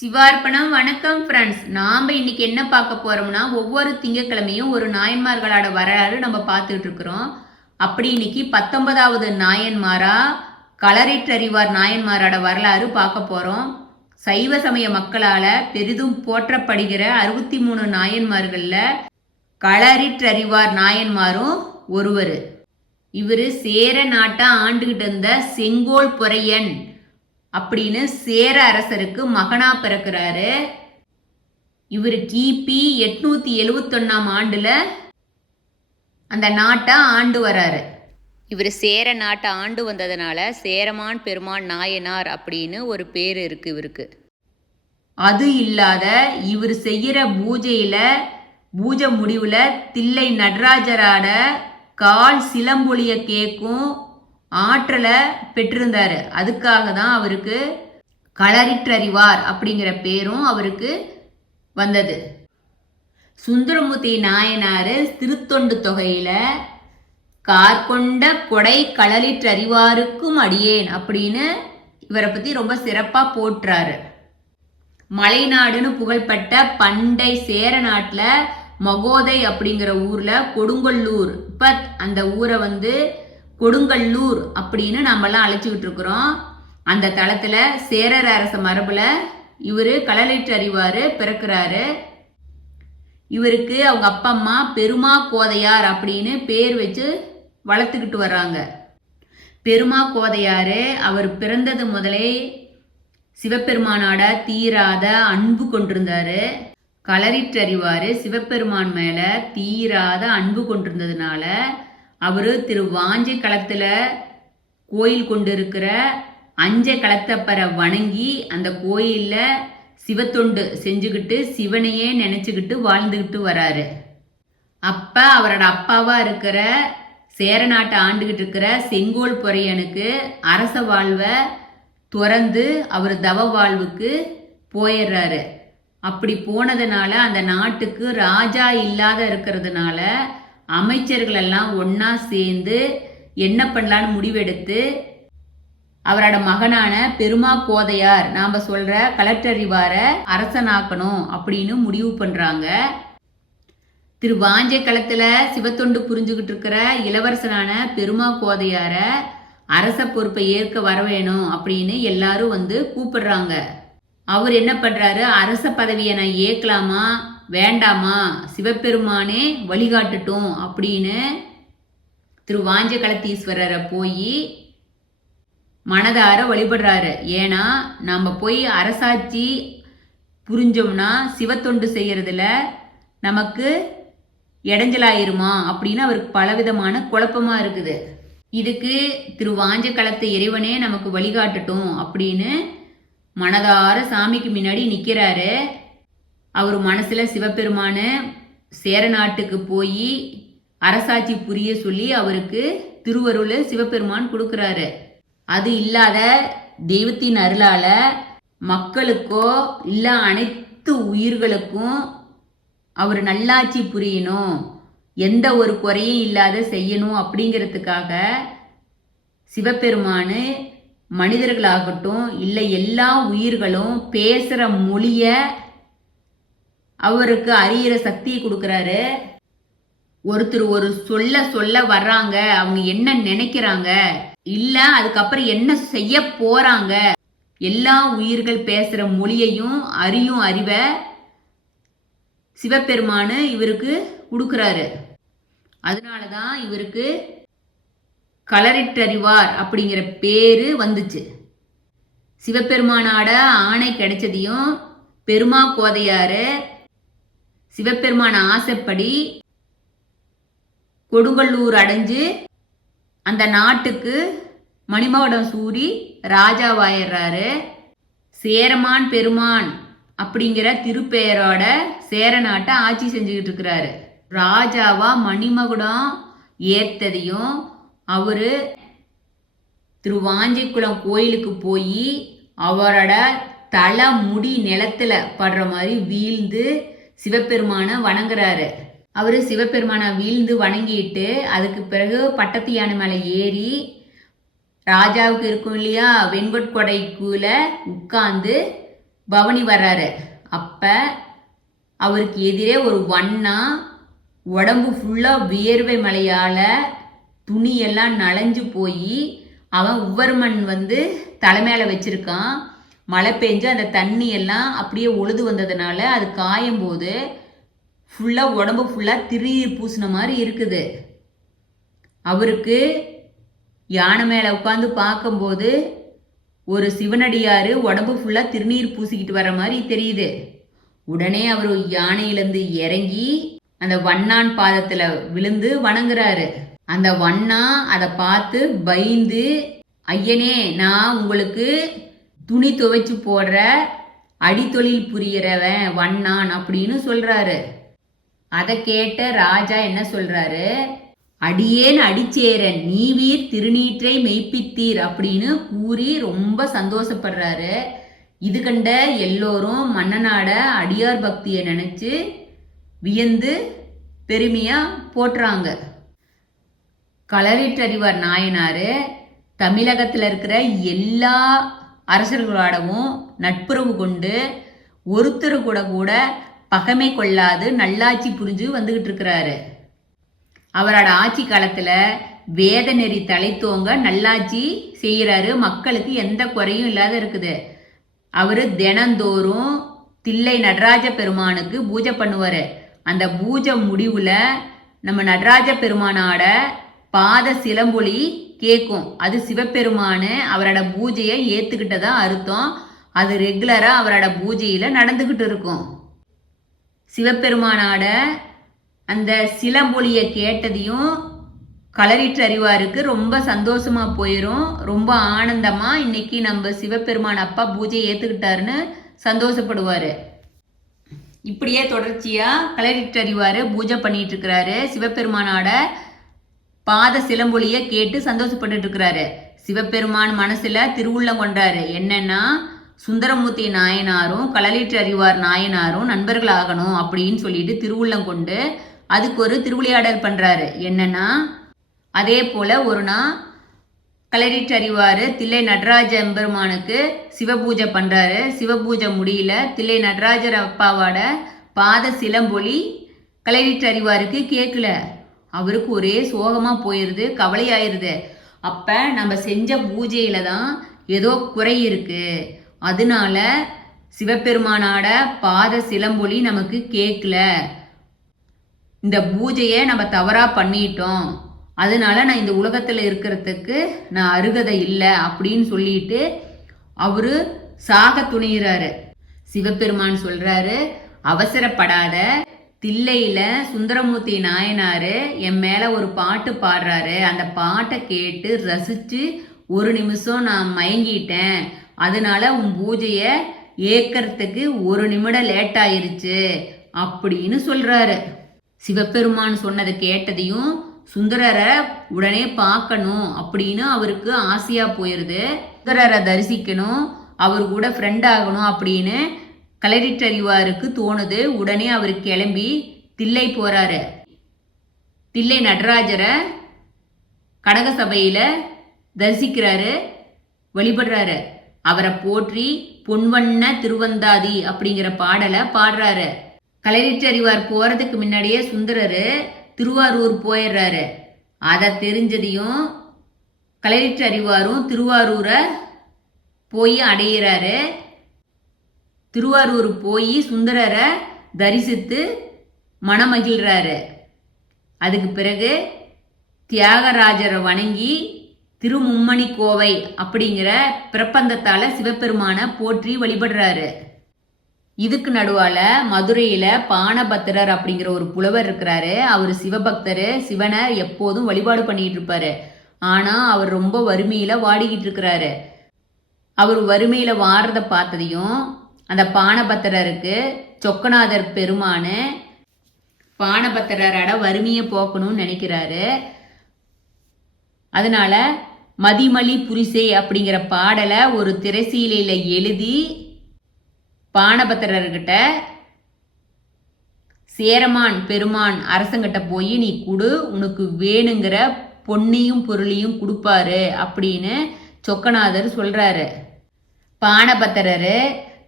சிவார்ப்பணம் வணக்கம் ஃப்ரெண்ட்ஸ் நாம் இன்னைக்கு என்ன பார்க்க போறோம்னா ஒவ்வொரு திங்கட்கிழமையும் ஒரு நாயன்மார்களோட வரலாறு நம்ம பார்த்துட்டு இருக்கிறோம். அப்படி இன்னைக்கு பத்தொன்பதாவது நாயன்மாரா களரிட்டறிவார் நாயன்மாரோட வரலாறு பார்க்க போறோம். சைவ சமய மக்களால பெரிதும் போற்றப்படுகிற அறுபத்தி மூணு நாயன்மார்களில் களரிற்றறிவார் நாயன்மாரும் ஒருவர். இவர் சேர நாட்டை ஆண்டுகிட்டு இருந்த செங்கோல் பொறையன். அப்படின்னு சேர அரசருக்கு மகனா பிறக்கிறாரு. இவர் கிபி எட்நூத்தி எழுவத்தொன்னாம் ஆண்டுல அந்த நாட்டை ஆண்டு வராரு. இவர் சேர நாட்டை ஆண்டு வந்ததுனால சேரமான் பெருமான் நாயனார் அப்படின்னு ஒரு பேர் இருக்கு இவருக்கு. அது இல்லாத இவர் செய்கிற பூஜையில பூஜை முடிவுல தில்லை நடராஜராட கால் சிலம்பொழிய கேக்கும் ஆற்றலை பெற்றிருந்தார். அதுக்காக தான் அவருக்கு களரிற்றறிவார் அப்படிங்கிற பேரும் அவருக்கு வந்தது. சுந்தரமூர்த்தி நாயனார் திருத்தொண்டு தொகையில் கார்கொண்ட கொடை களரிற்றறிவாருக்கும் அடியேன் அப்படின்னு இவரை பற்றி ரொம்ப சிறப்பாக போற்றாரு. மலைநாடுன்னு புகழ்பட்ட பண்டை சேர நாட்டில் மகோதை அப்படிங்கிற ஊரில் கொடுங்கல்லூர். இப்போ அந்த ஊரை வந்து கொடுங்கல்லூர் அப்படின்னு நம்மலாம் அழைச்சிக்கிட்டு இருக்கிறோம் அந்த தளத்தில் சேரர் அரச மரபில் இவர் களலிட்டு அறிவார் பிறக்கிறாரு. இவருக்கு அவங்க அப்பா அம்மா பெருமா கோதையார் அப்படின்னு பேர் வச்சு வளர்த்துக்கிட்டு வர்றாங்க. பெருமா கோதையார் அவர் பிறந்தது முதலே சிவபெருமானோட தீராத அன்பு கொண்டிருந்தாரு. களரிற்றறிவாரு சிவபெருமான் மேலே தீராத அன்பு கொண்டிருந்ததுனால அவர் திரு வாஞ்சி களத்தில் கோயில் கொண்டு இருக்கிற அஞ்ச களத்தப்பரை வணங்கி அந்த கோயிலில் சிவத்தொண்டு செஞ்சுக்கிட்டு சிவனையே நினச்சிக்கிட்டு வாழ்ந்துக்கிட்டு வராரு. அப்போ அவரோட அப்பாவாக இருக்கிற சேரநாட்டை ஆண்டுகிட்டு இருக்கிற செங்கோல் பொறையனுக்கு அரச வாழ்வை துறந்து அவர் தவ வாழ்வுக்கு போயிடுறாரு. அப்படி போனதுனால அந்த நாட்டுக்கு ராஜா இல்லாத இருக்கிறதுனால அமைச்சர்கள் எல்லாம் ஒண்ணா சேர்ந்து என்ன பண்ணலான்னு முடிவெடுத்து அவரோட மகனான பெருமா கோதையார் நாம சொல்ற கலெக்டரிவார அரசனாக்கணும் அப்படின்னு முடிவு பண்றாங்க. திரு வாஞ்சை களத்துல சிவத்தொண்டு புரிஞ்சுக்கிட்டு இருக்கிற இளவரசனான பெருமா கோதையார அரச பொறுப்பை ஏற்க வர வேணும் அப்படின்னு எல்லாரும் வந்து கூப்பிடுறாங்க. அவர் என்ன பண்றாரு? அரச பதவியை நான் ஏற்கலாமா வேண்டாமா? சிவபெருமானே வழிகாட்டட்டும் அப்படின்னு திரு வாஞ்சகலத்தீஸ்வரரை போய் மனதார வழிபடுறாரு. ஏன்னா நம்ம போய் அரசாட்சி புரிஞ்சோம்னா சிவத்தொண்டு செய்யறதுல நமக்கு இடைஞ்சலாயிருமா? அப்படின்னு அவருக்கு பலவிதமான குழப்பமாக இருக்குது. இதுக்கு திரு வாஞ்ச களத்து இறைவனே நமக்கு வழிகாட்டட்டும் அப்படின்னு மனதார சாமிக்கு முன்னாடி நிற்கிறாரு அவர் மனசில் சிவபெருமான சேர நாட்டுக்கு போய் அரசாட்சி புரிய சொல்லி அவருக்கு திருவருள் சிவபெருமான் கொடுக்குறாரு. அது இல்லாத தெய்வத்தின் அருளால மக்களுக்கோ இல்லை அனைத்து உயிர்களுக்கும் அவர் நல்லாட்சி புரியணும் எந்த ஒரு குறையும் இல்லாத செய்யணும் அப்படிங்கிறதுக்காக சிவபெருமானு மனிதர்களாகட்டும் இல்லை எல்லா உயிர்களும் பேசுகிற மொழியை அவருக்கு அறியிற சக்தியை கொடுக்குறாரு. ஒருத்தர் ஒரு சொல்ல சொல்ல வர்றாங்க. அவங்க என்ன நினைக்கிறாங்க? இல்ல அதுக்கப்புறம் என்ன செய்ய போறாங்க? எல்லா உயிர்கள் பேசுற மொழியையும் அறியும் அறிவை சிவபெருமானு இவருக்கு கொடுக்குறாரு. அதனாலதான் இவருக்கு கலரிட்டறிவார் அப்படிங்கிற பேரு வந்துச்சு. சிவபெருமானோட ஆணை கிடைச்சதையும் பெருமா கோதையாரு சிவபெருமான ஆசைப்படி கொடுங்கல்லூர் அடைஞ்சு அந்த நாட்டுக்கு மணிமகுடம் சூரி ராஜாவாயிடுறாரு சேரமான் பெருமான் அப்படிங்கிற திருப்பெயரோட சேர நாட்டை ஆட்சி செஞ்சுக்கிட்டு இருக்கிறாரு. ராஜாவா மணிமகுடம் ஏத்ததையும் அவரு திருவாஞ்சிக்குளம் கோயிலுக்கு போய் அவரோட தலை முடி நிலத்துல படுற மாதிரி வீழ்ந்து சிவபெருமானை வணங்குறாரு. அவர் சிவபெருமானை வீழ்ந்து வணங்கிட்டு அதுக்கு பிறகு பட்டத்து யானை மேலே ஏறி ராஜாவுக்கு இருக்கும் இல்லையா வெண்கொட்கொடைக்குள்ள உட்கார்ந்து பவனி வர்றாரு. அப்போ அவருக்கு எதிரே ஒரு வண்ணா உடம்பு ஃபுல்லாக வியர்வை மலையால் துணியெல்லாம் நனைஞ்சு போய் அவன் உவர்மன் வந்து தலைமையில் வச்சுருக்கான். மழை பெஞ்சு அந்த தண்ணி எல்லாம் அப்படியே ஒழுது வந்ததுனால அது காயும் போது ஃபுல்லாக உடம்பு ஃபுல்லாக திரீர் பூசின மாதிரி இருக்குது. அவருக்கு யானை மேலே உட்காந்து பார்க்கும்போது ஒரு சிவனடியார் உடம்பு ஃபுல்லாக திருநீர் பூசிக்கிட்டு வர மாதிரி தெரியுது. உடனே அவர் யானையிலேருந்து இறங்கி அந்த வண்ணான் பாதத்தில் விழுந்து வணங்குறாரு. அந்த வண்ணா அதை பார்த்து பயந்து ஐயனே நான் உங்களுக்கு துணி துவைச்சு போடுற அடித்தொழில் புரியறவன் வண்ணான் அப்படின்னு சொல்றாரு. அதை கேட்ட ராஜா என்ன சொல்றாரு? அடியேன் அடிச்சேரன் நீவீர் திருநீற்றை மெய்ப்பித்தீர் அப்படின்னு கூறி ரொம்ப சந்தோஷப்படுறாரு. இது கண்ட எல்லோரும் மன்னனாட அடியார் பக்தியை நினைச்சு வியந்து பெருமையா போட்டுறாங்க களரிட்டறிவார் நாயனாரு தமிழகத்தில் இருக்கிற எல்லா அரசர்களோடவும் நட்புறவு கொண்டு ஒருத்தர் கூட கூட பகைமை கொள்ளாது நல்லாட்சி புரிஞ்சு வந்துகிட்டு இருக்கிறாரு. அவரோட ஆட்சி காலத்தில் வேத நெறி தலைத்தோங்க நல்லாட்சி செய்கிறாரு. மக்களுக்கு எந்த குறையும் இல்லாத இருக்குது. அவர் தினந்தோறும் தில்லை நடராஜ பெருமானுக்கு பூஜை பண்ணுவார். அந்த பூஜை முடிவில் நம்ம நடராஜ பெருமானோட பாத சிலம்பொலி கேட்கும் அது சிவபெருமானு அவரோட பூஜையை ஏத்துக்கிட்டதா அர்த்தம். அது ரெகுலராக அவரோட பூஜையில் நடந்துக்கிட்டு இருக்கும். சிவபெருமானோட அந்த சிலம்பொலியை கேட்டதையும் கலரிட்டு அறிவாருக்கு ரொம்ப சந்தோஷமாக போயிடும் ரொம்ப ஆனந்தமாக இன்னைக்கு நம்ம சிவபெருமான் அப்பா பூஜையை ஏற்றுக்கிட்டாருன்னு சந்தோஷப்படுவார். இப்படியே தொடர்ச்சியாக களரிட்டு அறிவார் பூஜை பண்ணிட்டு இருக்கிறாரு சிவபெருமானோட பாத சிலம்பொலிய கேட்டு சந்தோஷப்பட்டு இருக்கிறாரு சிவபெருமான் மனசுல திருவுள்ளம் கொண்டாரு. என்னன்னா சுந்தரமூர்த்தி நாயனாரும் கலலீற்று அறிவார் நாயனாரும் நண்பர்கள் ஆகணும் அப்படின்னு சொல்லிட்டு திருவுள்ளம் கொண்டு அதுக்கு ஒரு திருவிளையாடல் பண்றாரு. என்னன்னா அதே போல ஒரு நாள் கலரிட்டு அறிவாரு தில்லை நடராஜ எம்பெருமானுக்கு சிவபூஜை பண்றாரு. சிவபூஜை முடியல தில்லை நடராஜர் அப்பாவோட பாத சிலம்பொலி கலரிட்டு அறிவாருக்கு கேட்கல. அவருக்கு ஒரே சோகமா போயிருது கவலையாயிருது. அப்ப நம்ம செஞ்ச பூஜையில தான் ஏதோ குறை இருக்கு. அதனால சிவபெருமானாட பாத சிலம்பொலி நமக்கு கேட்கல. இந்த பூஜையை நம்ம தவறாக பண்ணிட்டோம். அதனால நான் இந்த உலகத்தில் இருக்கிறதுக்கு நான் அருகதை இல்லை அப்படின்னு சொல்லிட்டு அவரு சாக துணிகிறாரு சிவபெருமான் சொல்றாரு அவசரப்படாத தில்லையில் சுந்தரமூர்த்தி நாயனார் என் மேலே ஒரு பாட்டு பாடுறாரு. அந்த பாட்டை கேட்டு ரசித்து ஒரு நிமிஷம் நான் மயங்கிட்டேன். அதனால உன் பூஜையை ஏக்கறதுக்கு ஒரு நிமிடம் லேட் ஆயிருச்சு அப்படின்னு சொல்கிறாரு சிவபெருமான் சொன்னதை கேட்டதையும் சுந்தரரை உடனே பார்க்கணும் அப்படின்னு அவருக்கு ஆசையாக போயிடுது சுந்தரரை தரிசிக்கணும் அவர் கூட ஃப்ரெண்ட் ஆகணும் அப்படின்னு கலரிட்டறிவாருக்கு தோணுது. உடனே அவர் கிளம்பி தில்லை போறாரு. தில்லை நடராஜரை கடக சபையில தரிசிக்கிறாரு வழிபடுறாரு. அவரை போற்றி பொன்வண்ண திருவந்தாதி அப்படிங்கிற பாடலை பாடுறாரு. கலரிட்டறிவார் போறதுக்கு முன்னாடியே சுந்தரரு திருவாரூர் போயிடுறாரு. அதை தெரிஞ்சதையும் கலரிட்டறிவாரும் திருவாரூரை போய் அடையிறாரு. திருவாரூர் போய் சுந்தரரை தரிசித்து மனமகிழ்கிறாரு அதுக்கு பிறகு தியாகராஜரை வணங்கி திருமும்மணி கோவை அப்படிங்கிற பிறப்பந்தத்தால் சிவபெருமானை போற்றி வழிபடுறாரு. இதுக்கு நடுவால் மதுரையில் பானபத்திரர் அப்படிங்கிற ஒரு புலவர் இருக்கிறாரு. அவர் சிவபக்தர் சிவனை எப்போதும் வழிபாடு பண்ணிகிட்டு இருப்பாரு. ஆனால் அவர் ரொம்ப வறுமையில் வாடிக்கிட்டு இருக்கிறாரு. அவர் வறுமையில் வாடுறத பார்த்ததையும் அந்த பானபத்திரருக்கு சொக்கநாதர் பெருமானு பானபத்திரரோட வறுமையை போக்கணும்னு நினைக்கிறாரு. அதனால மதிமலி புரிசை அப்படிங்கிற பாடலை ஒரு திரைசீலையில் எழுதி பானபத்திரர்கிட்ட சேரமான் பெருமான் அரசங்கிட்ட போய் நீ கொடு உனக்கு வேணுங்கிற பொன்னையும் பொருளையும் கொடுப்பாரு அப்படின்னு சொக்கநாதர் சொல்கிறாரு பானபத்திரரு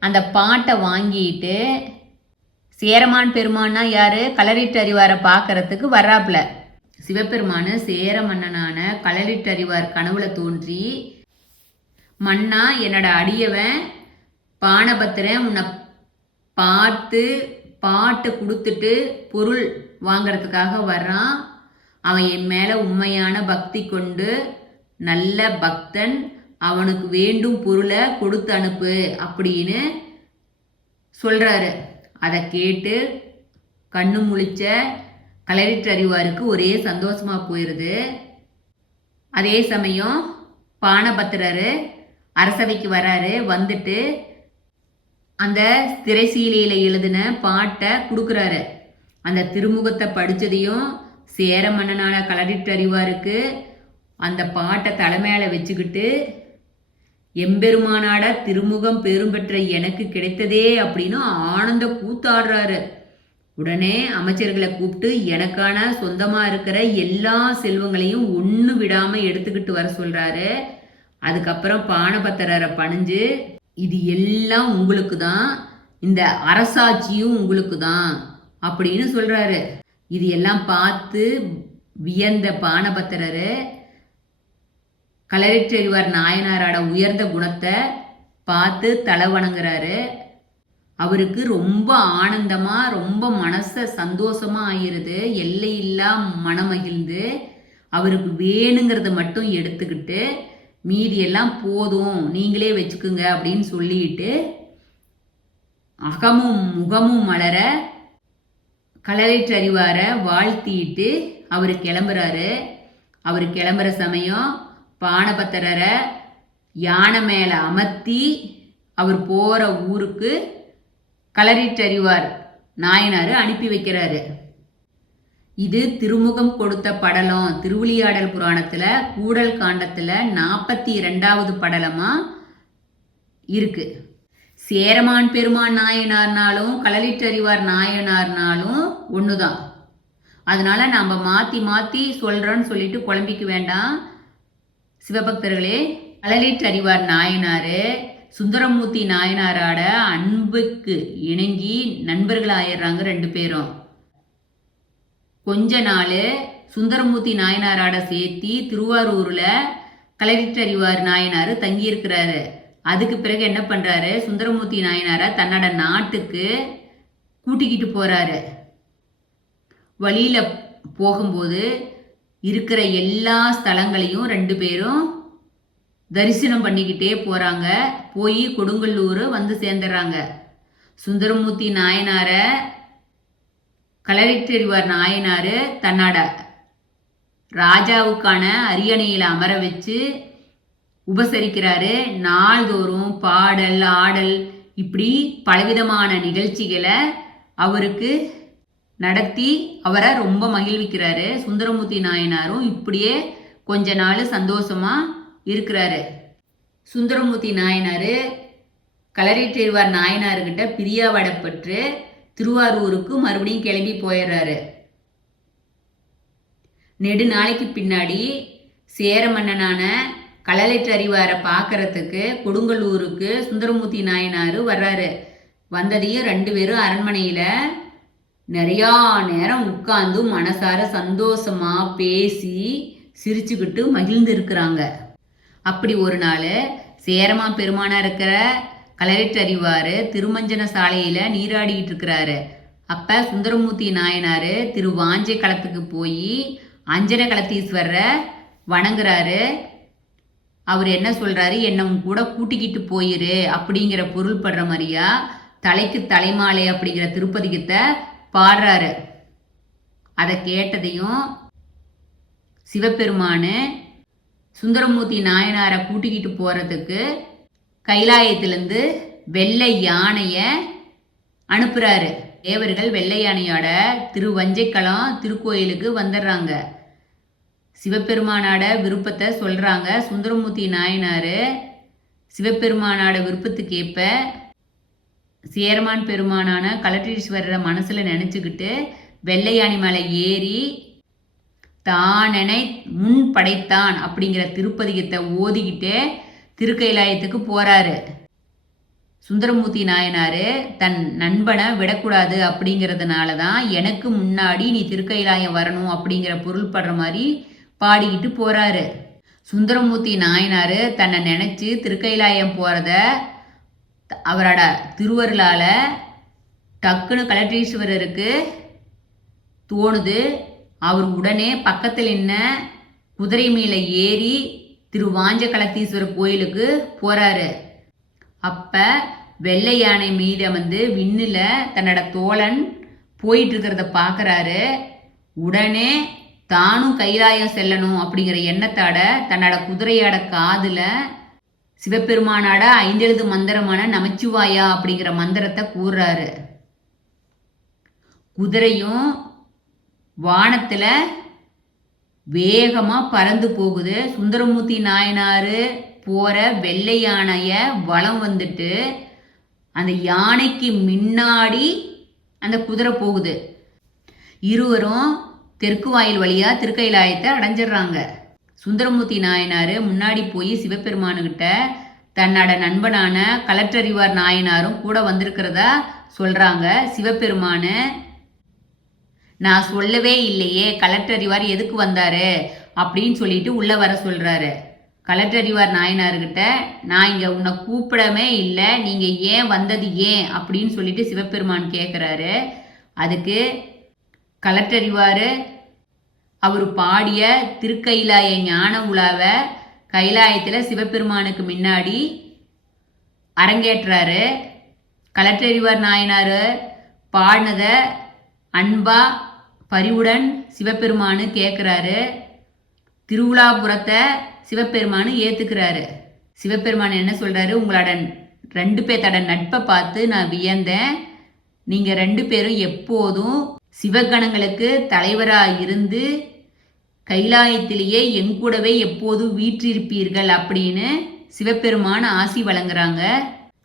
அந்த பாட்டை வாங்கிட்டு சேரமான் பெருமான்னா யாரு? களரிட்டறிவாரை பார்க்கறதுக்கு வர்றாப்புல. சிவபெருமானு சேர மன்னனான களரிட்டறிவார் கனவுல தோன்றி மன்னா என்னோட அடியவன் பானபத்திரன் உன்னை பார்த்து பாட்டை கொடுத்துட்டு பொருள் வாங்கிறதுக்காக வர்றான். அவன் என் மேலே உண்மையான பக்தி கொண்டு நல்ல பக்தன் அவனுக்கு வேண்டும் பொருளை கொடுத்து அனுப்பு அப்படின்னு சொல்கிறாரு அதை கேட்டு கண்ணு முழிச்ச கலரிட்டறிவாருக்கு ஒரே சந்தோஷமாக போயிடுது அதே சமயம் பானபத்திரர் அரசவைக்கு வராரு. வந்துட்டு அந்த திரைசீலையில் எழுதின பாட்டை கொடுக்குறாரு. அந்த திருமுகத்தை படித்ததையும் சேர மன்னனான கலரிட்டறிவாருக்கு அந்த பாட்டை தலைமையில வச்சுக்கிட்டு எம்பெருமானாட திருமுகம் பெரும் பெற்ற எனக்கு கிடைத்ததே அப்படின்னு ஆனந்த கூத்தாடுறாரு. உடனே அமைச்சர்களை கூப்பிட்டு எனக்கான சொந்தமாக இருக்கிற எல்லா செல்வங்களையும் ஒன்று விடாமல் எடுத்துக்கிட்டு வர சொல்கிறாரு அதுக்கப்புறம் பானபத்திரரை பணிஞ்சு இது எல்லாம் உங்களுக்கு தான் இந்த அரசாட்சியும் உங்களுக்கு தான் அப்படின்னு சொல்கிறாரு இது எல்லாம் பார்த்து வியந்த பானபத்திரரை களரிற்றறிவார் நாயனாரோட உயர்ந்த குணத்தை பார்த்து தலை வணங்குறாரு அவருக்கு ரொம்ப ஆனந்தமாக ரொம்ப மனசை சந்தோஷமாக ஆயிடுது எல்லையில்லா மனமகிழ்ந்து அவருக்கு வேணுங்கிறத மட்டும் எடுத்துக்கிட்டு மீதியெல்லாம் போதும் நீங்களே வச்சுக்குங்க அப்படின்னு சொல்லிட்டு அகமும் முகமும் மலர களரிற்றறிவாரை வாழ்த்திட்டு அவர் கிளம்புறாரு. அவர் கிளம்புற சமயம் பானபத்திரரை யானை மேலே அமர்த்தி அவர் போகிற ஊருக்கு கலரிட்டறிவார் நாயனார் அனுப்பி வைக்கிறாரு. இது திருமுகம் கொடுத்த படலம். திருவிளையாடல் புராணத்தில் கூடல் காண்டத்தில் நாற்பத்தி ரெண்டாவது படலமாக இருக்கு. சேரமான் பெருமான் நாயனார்னாலும் களலிட்டறிவார் நாயனார்னாலும் ஒன்று தான் அதனால் நாம் மாற்றி மாற்றி சொல்கிறோன்னு சொல்லிட்டு குழம்பிக்க வேண்டாம். சிவபக்தர்களே அறிவார் நாயனார் சுந்தரமூர்த்தி நாயனாரோட அன்புக்கு இணங்கி நண்பர்கள் ஆயிடுறாங்க ரெண்டு பேரும். கொஞ்ச நாள் சுந்தரமூர்த்தி நாயனாரோட சேர்த்தி திருவாரூரில் கலரிட்டறிவார் நாயனார் தங்கியிருக்கிறாரு. அதுக்கு பிறகு என்ன பண்ணுறாரு சுந்தரமூர்த்தி நாயனாரை தன்னோட நாட்டுக்கு கூட்டிக்கிட்டு போகிறாரு வழியில் போகும்போது இருக்கிற எல்லா ஸ்தலங்களையும் ரெண்டு பேரும் தரிசனம் பண்ணிக்கிட்டே போகிறாங்க போய் கொடுங்கல்லூர் வந்து சேர்ந்துடுறாங்க சுந்தரமூர்த்தி நாயனாரை களரிட்டறிவார் நாயனார் தன்னோட. ராஜாவுக்கான அரியணையில் அமர வச்சு உபசரிக்கிறாரு. நாள்தோறும் பாடல் ஆடல் இப்படி பலவிதமான நிகழ்ச்சிகளை அவருக்கு நடத்தி அவரை ரொம்ப மகிழ்விக்கிறாரு. சுந்தரமூர்த்தி நாயனாரும் இப்படியே கொஞ்ச நாள் சந்தோஷமா இருக்கிறாரு. சுந்தரமூர்த்தி நாயனார் களரிட்டேர்வார் நாயனார்கிட்ட பிரியாவடப்பட்டு திருவாரூருக்கு மறுபடியும் கிளம்பி போயிடுறாரு. நெடு நாளைக்கு பின்னாடி சேர மன்னனான களலிட்டறிவாரை பார்க்கறதுக்கு கொடுங்கல்லூருக்கு சுந்தரமூர்த்தி நாயனார் வர்றாரு. வந்ததையும் ரெண்டு பேரும் அரண்மனையில் நிறையா நேரம் உட்கார்ந்து மனசார சந்தோஷமா பேசி சிரிச்சுக்கிட்டு மகிழ்ந்து இருக்கிறாங்க. அப்படி ஒரு நாள் சேரமா பெருமானா இருக்கிற கலரிட்டறிவார் திருமஞ்சன சாலையில் நீராடிக்கிட்டு இருக்கிறாரு. அப்போ சுந்தரமூர்த்தி நாயனார் திரு வாஞ்சை களத்துக்கு போய் அஞ்சன களத்தீஸ்வரரை வணங்குறாரு. அவர் என்ன சொல்கிறாரு என்னை கூட கூட்டிக்கிட்டு போயிரு அப்படிங்கிற பொருள் படுற மாதிரியா தலைக்கு தலைமாலை அப்படிங்கிற திருப்பதிகத்தை பாடுறாரு. அதை கேட்டதையும் சிவபெருமானு சுந்தரமூர்த்தி நாயனாரை கூட்டிக்கிட்டு போகிறதுக்கு கைலாயத்திலேருந்து வெள்ளை யானையை அனுப்புகிறாரு தேவர்கள் வெள்ளை யானையோட திருவஞ்சைக்களம் திருக்கோயிலுக்கு வந்துடுறாங்க. சிவபெருமானோட விருப்பத்தை சொல்கிறாங்க சுந்தரமூர்த்தி நாயனார் சிவபெருமானோட விருப்பத்துக்கு ஏற்ப சேரமான் பெருமானான கலட்டீஸ்வரரை மனசில் நினச்சிக்கிட்டு வெள்ளையாணி மலை ஏறி தானனை முன் படைத்தான் அப்படிங்கிற திருப்பதிகத்தை ஓதிக்கிட்டே திருக்கைலாயத்துக்கு போகிறாரு சுந்தரமூர்த்தி நாயனார் தன் நண்பனை விடக்கூடாது அப்படிங்கிறதுனால தான் எனக்கு முன்னாடி நீ திருக்கைலாயம் வரணும் அப்படிங்கிற பொருள் படுற மாதிரி பாடிக்கிட்டு போகிறாரு சுந்தரமூர்த்தி நாயனார் தன்னை நினச்சி திருக்கைலாயம் போகிறத அவரோட திருவருளால் டக்குன்னு கலெக்டரீஸ்வரருக்கு தோணுது. அவர் உடனே பக்கத்தில் என்ன குதிரை மேலே ஏறி திரு வாஞ்ச கலத்தீஸ்வரர் கோயிலுக்கு போகிறாரு அப்போ வெள்ளை யானை மீது வந்து விண்ணில் தன்னோட தோழன் போயிட்டு இருக்கிறத பார்க்குறாரு உடனே தானும் கைலாயம் செல்லணும் அப்படிங்கிற எண்ணத்தோட தன்னோட குதிரையோட காதில் சிவபெருமானோட ஐந்தெழுது மந்திரமான நமச்சிவாயா அப்படிங்கிற மந்திரத்தை கூறுறாரு. குதிரையும் வானத்தில் வேகமாக பறந்து போகுது. சுந்தரமூர்த்தி நாயனார் போகிற வெள்ளை யானையை வளம் வந்துட்டு அந்த யானைக்கு முன்னாடி அந்த குதிரை போகுது. இருவரும் தெற்கு வாயில் வழியாக திருக்கைலாயத்தை அடைஞ்சிடுறாங்க. சுந்தரமூர்த்தி நாயனார் முன்னாடி போய் சிவபெருமானுக்கிட்ட தன்னோட நண்பனான கலெக்டரிவார் நாயனாரும் கூட வந்திருக்கிறதா சொல்கிறாங்க சிவபெருமானு நான் சொல்லவே இல்லையே கலெக்டரிவார் எதுக்கு வந்தாரு? அப்படின்னு சொல்லிட்டு உள்ளே வர சொல்கிறாரு கலெக்டரிவார் நாயனார்கிட்ட நான் இங்கே உன்னை கூப்பிடவே இல்லை நீங்கள் ஏன் வந்தது ஏன்? அப்படின்னு சொல்லிட்டு சிவபெருமான் கேட்குறாரு அதுக்கு கலெக்டரிவார் அவர் பாடிய திருக்கைலாய ஞான உலாவை கைலாயத்தில் சிவபெருமானுக்கு முன்னாடி அரங்கேற்றாரு. கலெக்டரிவர் நாயனார் பாடினதை அன்பா பரிவுடன் சிவபெருமானு கேட்குறாரு திருவிழாபுரத்தை சிவபெருமானு ஏற்றுக்கிறாரு சிவபெருமான் என்ன சொல்கிறாரு உங்களோட ரெண்டு பேர்த்தோட நட்பை பார்த்து நான் வியந்தேன். நீங்கள் ரெண்டு பேரும் எப்போதும் சிவகணங்களுக்கு தலைவராக இருந்து கைலாயத்திலேயே என் கூடவே எப்போதும் வீற்றிருப்பீர்கள் அப்படின்னு சிவபெருமான் ஆசி வழங்குறாங்க.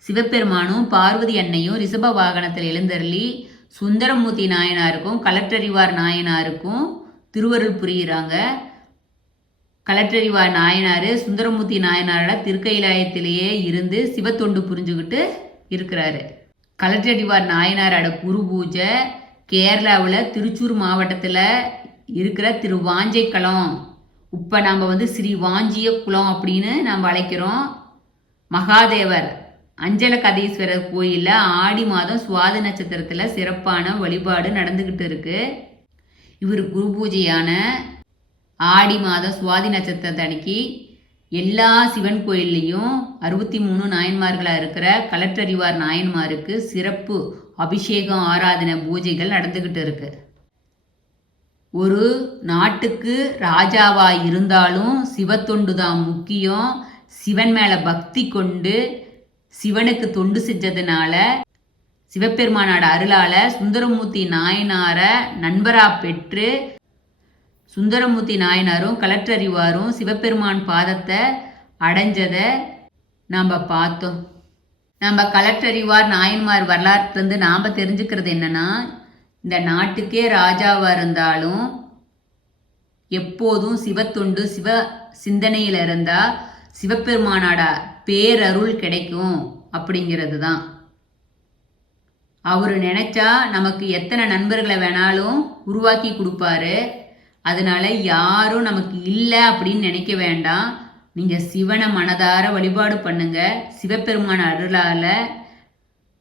சிவபெருமானும் பார்வதி அன்னையும் ரிஷப வாகனத்தில் எழுந்தருளி சுந்தரமூர்த்தி நாயனாருக்கும் கலெக்டரிவார் நாயனாருக்கும் திருவருள் புரிகிறாங்க கலெக்டரிவார் நாயனார் சுந்தரமூர்த்தி நாயனாரோட திருக்கைலாயத்திலேயே இருந்து சிவத்தொண்டு புரிஞ்சுக்கிட்டு இருக்கிறாரு. கலெக்டரிவார் நாயனாரோட குரு பூஜை கேரளாவில் திருச்சூர் மாவட்டத்தில் இருக்கிற திரு வாஞ்சைக்குளம். இப்போ நம்ம வந்து ஸ்ரீ வாஞ்சிய குளம் அப்படின்னு நம்ம அழைக்கிறோம். மகாதேவர் அஞ்சல கதீஸ்வரர் கோயிலில் ஆடி மாதம் சுவாதி நட்சத்திரத்தில் சிறப்பான வழிபாடு நடந்துக்கிட்டு இருக்கு. இவர் குரு பூஜையான ஆடி மாதம் சுவாதி நட்சத்திரத்தன்னைக்கு எல்லா சிவன் கோயில்லையும் அறுபத்தி மூணு நாயன்மார்களாக இருக்கிற கலெக்டரிவார் நாயன்மாருக்கு சிறப்பு அபிஷேகம் ஆராதனை பூஜைகள் நடந்துக்கிட்டு இருக்கு. ஒரு நாட்டுக்கு ராஜாவா இருந்தாலும் சிவத்தொண்டு தான் முக்கியம். சிவன் மேலே பக்தி கொண்டு சிவனுக்கு தொண்டு செஞ்சதுனால சிவபெருமானோட அருளால சுந்தரமூர்த்தி நாயனாரை நண்பரா பெற்று சுந்தரமூர்த்தி நாயனாரும் கலற்றறிவாரும் சிவபெருமான் பாதத்தை அடைஞ்சதை நாம் பார்த்தோம். நம்ம கலெக்டரிவார் நாயன்மார் வரலாற்றுலேருந்து நாம் தெரிஞ்சுக்கிறது என்னன்னா இந்த நாட்டுக்கே ராஜாவாக இருந்தாலும் எப்போதும் சிவத்தொண்டு சிவ சிந்தனையில் இருந்தால் சிவபெருமானோட பேரருள் கிடைக்கும் அப்படிங்கிறது தான் அவர் நினச்சா நமக்கு எத்தனை நண்பர்களை வேணாலும் உருவாக்கி கொடுப்பாரு. அதனால யாரும் நமக்கு இல்லை அப்படின்னு நினைக்க வேண்டாம். நீங்கள் சிவனை மனதார வழிபாடு பண்ணுங்க. சிவபெருமான அருளால்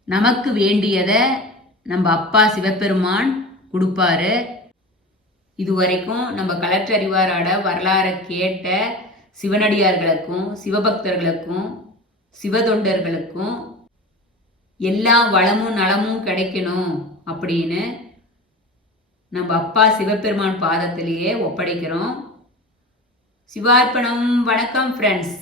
நமக்கு வேண்டியதை நம்ம அப்பா சிவபெருமான் கொடுப்பாரு. இதுவரைக்கும் நம்ம கலெக்டர் அறிவாரோட வரலாறை கேட்ட சிவனடியார்களுக்கும் சிவபக்தர்களுக்கும் சிவதொண்டர்களுக்கும் எல்லா வளமும் நலமும் கிடைக்கணும் அப்படின்னு நம்ம அப்பா சிவபெருமான் பாதத்திலேயே ஒப்படைக்கிறோம். சிவார்ப்பணம். வணக்கம் ஃப்ரெண்ட்ஸ்